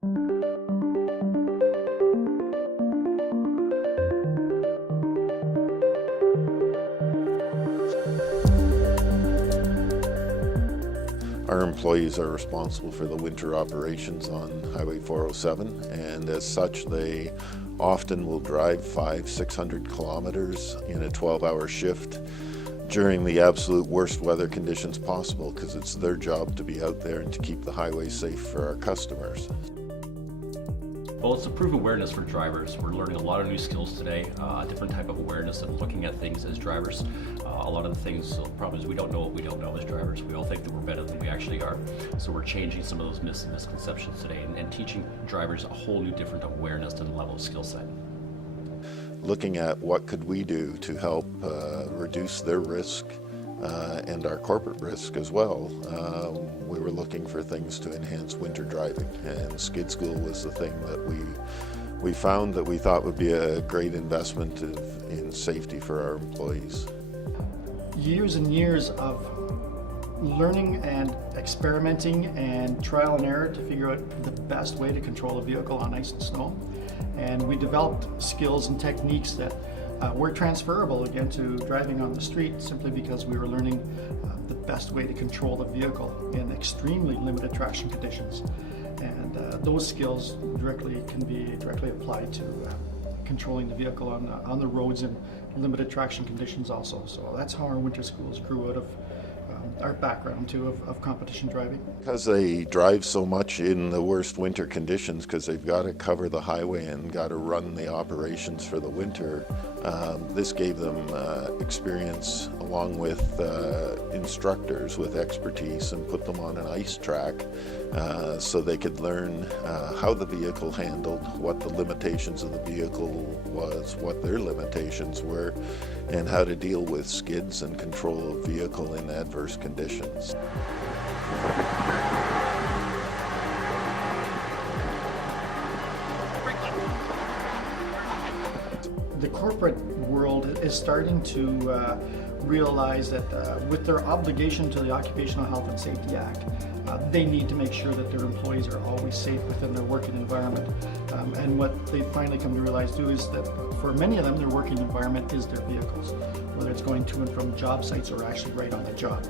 Our employees are responsible for the winter operations on Highway 407, and as such they often will drive 500-600 kilometers in a 12-hour shift during the absolute worst weather conditions possible, because it's their job to be out there and to keep the highway safe for our customers. Well, it's improve awareness for drivers. We're learning a lot of new skills today, a different type of awareness and looking at things as drivers. A lot of the things, the problem is we don't know what we don't know as drivers. We all think that we're better than we actually are. So we're changing some of those myths and misconceptions today and teaching drivers a whole new different awareness and level of skill set. Looking at what could we do to help reduce their risk and our corporate risk as well. We were looking for things to enhance winter driving, and skid school was the thing that we found that we thought would be a great investment in safety for our employees. Years and years of learning and experimenting and trial and error to figure out the best way to control a vehicle on ice and snow. And we developed skills and techniques that were transferable again to driving on the street, simply because we were learning the best way to control the vehicle in extremely limited traction conditions. And those skills can be directly applied to controlling the vehicle on the roads in limited traction conditions also. So that's how our winter schools grew out of our background too of competition driving. Because they drive so much in the worst winter conditions, because they've got to cover the highway and got to run the operations for the winter, this gave them experience along with instructors with expertise, and put them on an ice track so they could learn how the vehicle handled, what the limitations of the vehicle was, what their limitations were, and how to deal with skids and control a vehicle in adverse conditions. The corporate world is starting to realize that with their obligation to the Occupational Health and Safety Act, they need to make sure that their employees are always safe within their working environment. And what they finally come to realize too is that for many of them, their working environment is their vehicles, whether it's going to and from job sites or actually right on the job.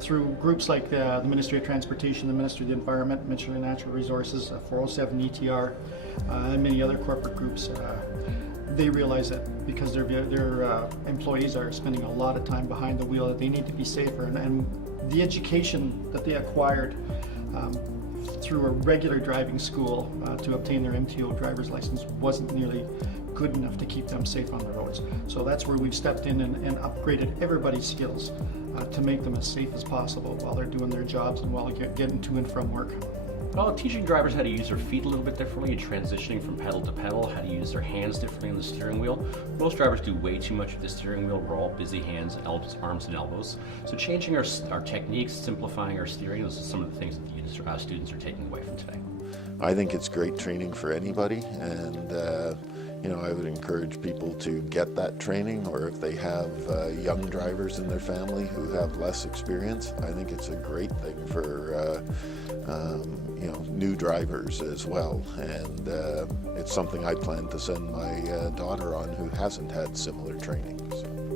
Through groups like the Ministry of Transportation, the Ministry of the Environment, Ministry of Natural Resources, 407 ETR, and many other corporate groups, they realize that because their employees are spending a lot of time behind the wheel, that they need to be safer, and the education that they acquired through a regular driving school to obtain their MTO driver's license wasn't nearly good enough to keep them safe on the roads. So that's where we've stepped in and upgraded everybody's skills to make them as safe as possible while they're doing their jobs and while getting to and from work. Well, teaching drivers how to use their feet a little bit differently and transitioning from pedal to pedal, how to use their hands differently on the steering wheel. Most drivers do way too much with the steering wheel. We're all busy hands, arms and elbows. So changing our techniques, simplifying our steering, those are some of the things that the students are taking away from today. I think it's great training for anybody, and I would encourage people to get that training, or if they have young drivers in their family who have less experience, I think it's a great thing for new drivers as well. And it's something I plan to send my daughter on who hasn't had similar training. So.